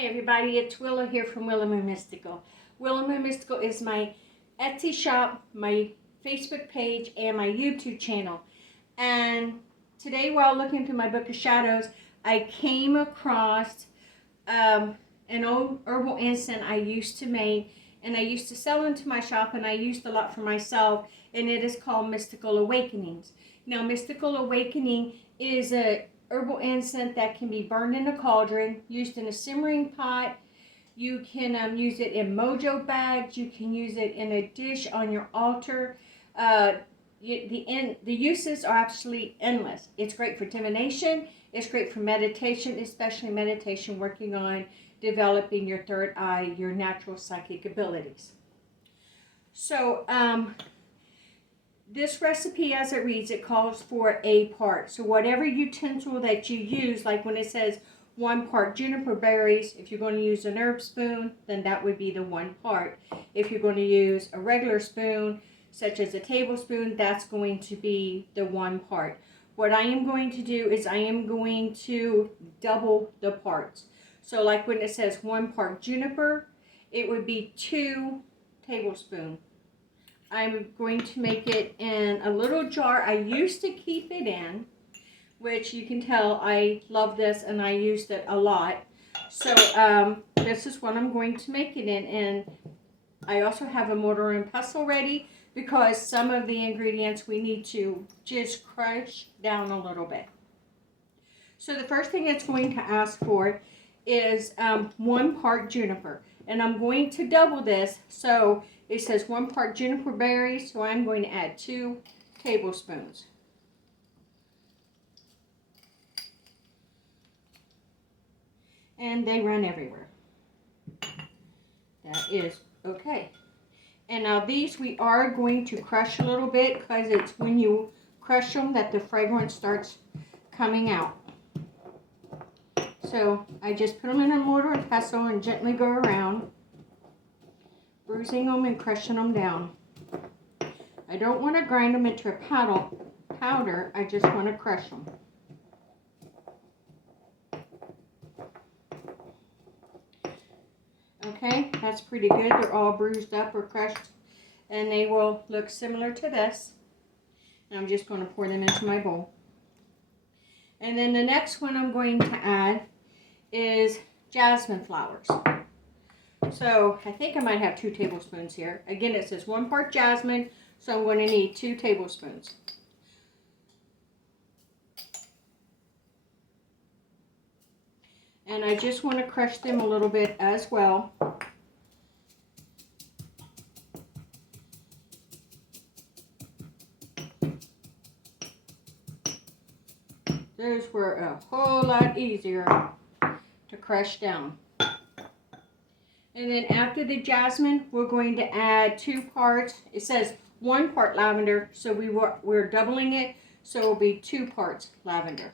Hi everybody, it's Willow here from Willow Mystical. Willow Mystical is my Etsy shop, my Facebook page, and my YouTube channel. And today while looking through my book of shadows, I came across an old herbal incense I used to make, and I used to sell into my shop, and I used a lot for myself, and it is called Mystical Awakenings. Now, Mystical Awakening is a herbal incense that can be burned in a cauldron, used in a simmering pot. You can use it in mojo bags. You can use it in a dish on your altar. The uses are absolutely endless. It's great for divination. It's great for meditation, especially meditation working on developing your third eye, your natural psychic abilities. So, this recipe, as it reads, it calls for a part. So whatever utensil that you use, like when it says 1 part juniper berries, if you're going to use an herb spoon, then that would be the 1 part. If you're going to use a regular spoon, such as a tablespoon, that's going to be the 1 part. What I am going to do is I am going to double the parts. So like when it says 1 part juniper, it would be 2 tablespoons. I'm going to make it in a little jar I used to keep it in, which you can tell I love this and I used it a lot. So this is what I'm going to make it in. And I also have a mortar and pestle ready because some of the ingredients we need to just crush down a little bit. So the first thing it's going to ask for is 1 part juniper. And I'm going to double this, so it says 1 part juniper berries, so I'm going to add 2 tablespoons. And they run everywhere. That is okay. And now these we are going to crush a little bit because it's when you crush them that the fragrance starts coming out. So I just put them in a mortar and pestle and gently go around, bruising them and crushing them down. I don't want to grind them into a powder, I just want to crush them. Okay, that's pretty good. They're all bruised up or crushed, and they will look similar to this. And I'm just going to pour them into my bowl. And then the next one I'm going to add is jasmine flowers. So I think I might have 2 tablespoons here. Again, it says 1 part jasmine, so I'm going to need 2 tablespoons. And I just want to crush them a little bit as well. Those were a whole lot easier to crush down. And then after the jasmine, we're going to add 2 parts. It says 1 part lavender, so we're doubling it, so it will be 2 parts lavender.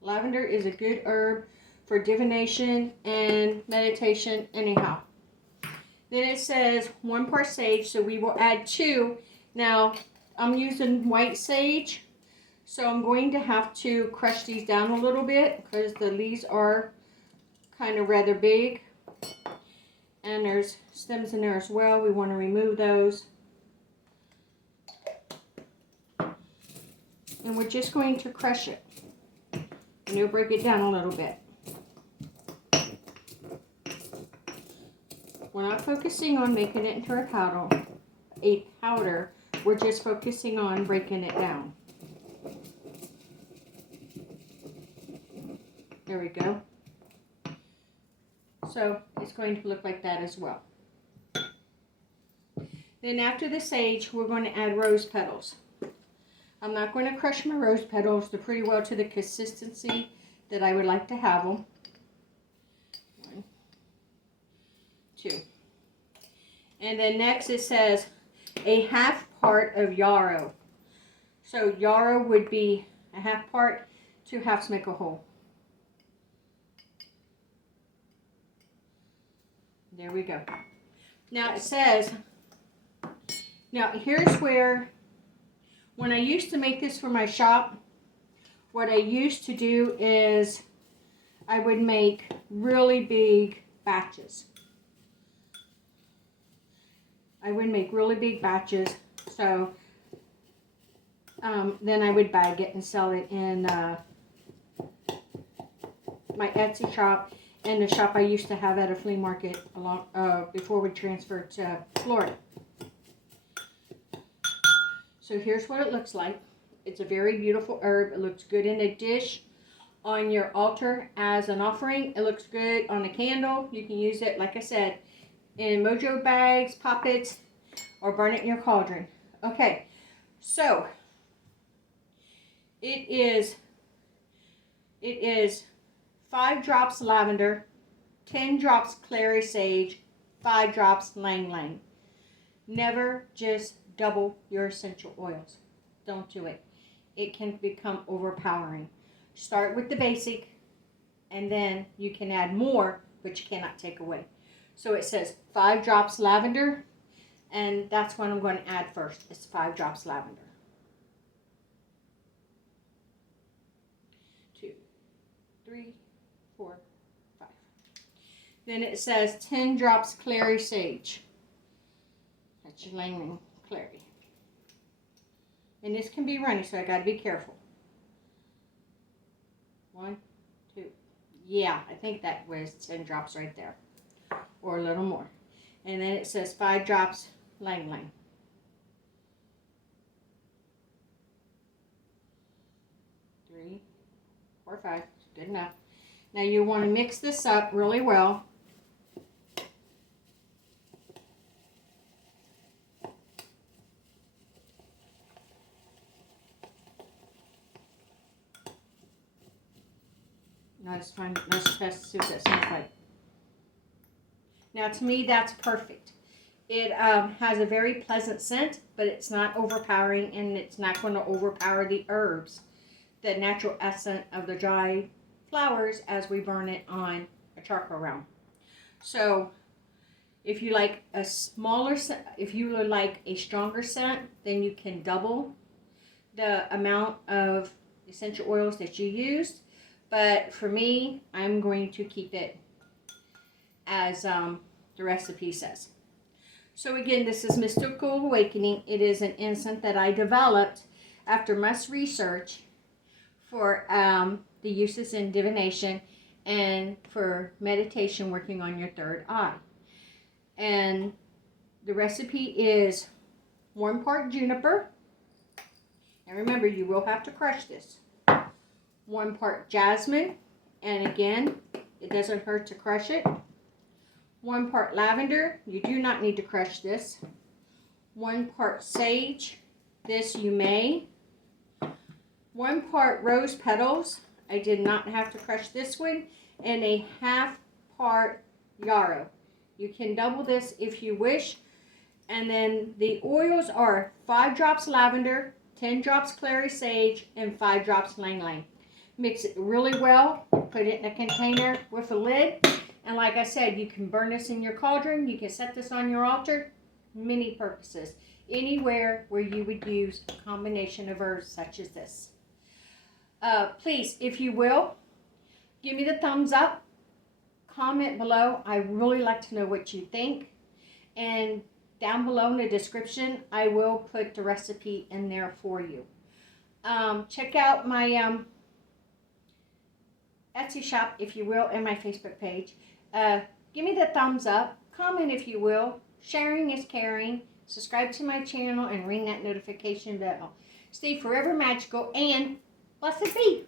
Lavender is a good herb for divination and meditation anyhow. Then it says 1 part sage, so we will add 2. Now, I'm using white sage, so I'm going to have to crush these down a little bit because the leaves are kind of rather big. And there's stems in there as well. We want to remove those. And we're just going to crush it. And you'll break it down a little bit. We're not focusing on making it into a powder. We're just focusing on breaking it down. There we go. So it's going to look like that as well. Then after the sage, we're going to add rose petals. I'm not going to crush my rose petals. They're pretty well to the consistency that I would like to have them. 1, 2. And then next it says a 1/2 part of yarrow. So yarrow would be a 1/2 part, 2 halves make a whole. There we go. Now it says, now here's where, when I used to make this for my shop, what I used to do is I would make really big batches. So then I would bag it and sell it in my Etsy shop and the shop I used to have at a flea market before we transferred to Florida. So here's what it looks like. It's a very beautiful herb. It looks good in a dish on your altar as an offering. It looks good on a candle. You can use it, like I said, in mojo bags, poppets, or burn it in your cauldron. Okay, so it is 5 drops lavender, 10 drops clary sage, 5 drops ylang ylang. Never just double your essential oils. Don't do it. It can become overpowering. Start with the basic, and then you can add more, but you cannot take away. So it says 5 drops lavender, and that's what I'm going to add first. It's 5 drops lavender. 2, 3, 4, 5. Then it says 10 drops clary sage. That's your ylang ylang clary. And this can be runny, so I got to be careful. 1, 2. Yeah, I think that was 10 drops right there. Or a little more. And then it says 5 drops ylang ylang. 3, 4, 5. Good enough. Now you want to mix this up really well. Let's test to see what that sounds like. Now to me that's perfect. It has a very pleasant scent, but it's not overpowering, and it's not going to overpower the herbs, the natural essence of the dry flowers as we burn it on a charcoal round. So if you like a smaller scent, if you would like a stronger scent, then you can double the amount of essential oils that you used. But for me, I'm going to keep it as the recipe says. So again, this is Mystical Awakening. It is an incense that I developed after much research for the uses in divination and for meditation, working on your third eye. And the recipe is 1 part juniper. And remember, you will have to crush this. 1 part jasmine, and again, it doesn't hurt to crush it. 1 part lavender, you do not need to crush this. 1 part sage, this you may. 1 part rose petals, I did not have to crush this one. And a 1/2 part yarrow. You can double this if you wish. And then the oils are 5 drops lavender, 10 drops clary sage, and 5 drops ylang ylang. Mix it really well, put it in a container with a lid, and like I said, you can burn this in your cauldron, you can set this on your altar, many purposes, anywhere where you would use a combination of herbs such as this. Please, if you will, give me the thumbs up, comment below. I really like to know what you think, and down below in the description, I will put the recipe in there for you. Check out my Etsy shop, if you will, and my Facebook page. Give me the thumbs up, comment if you will. Sharing is caring. Subscribe to my channel and ring that notification bell. Stay forever magical and blessed be.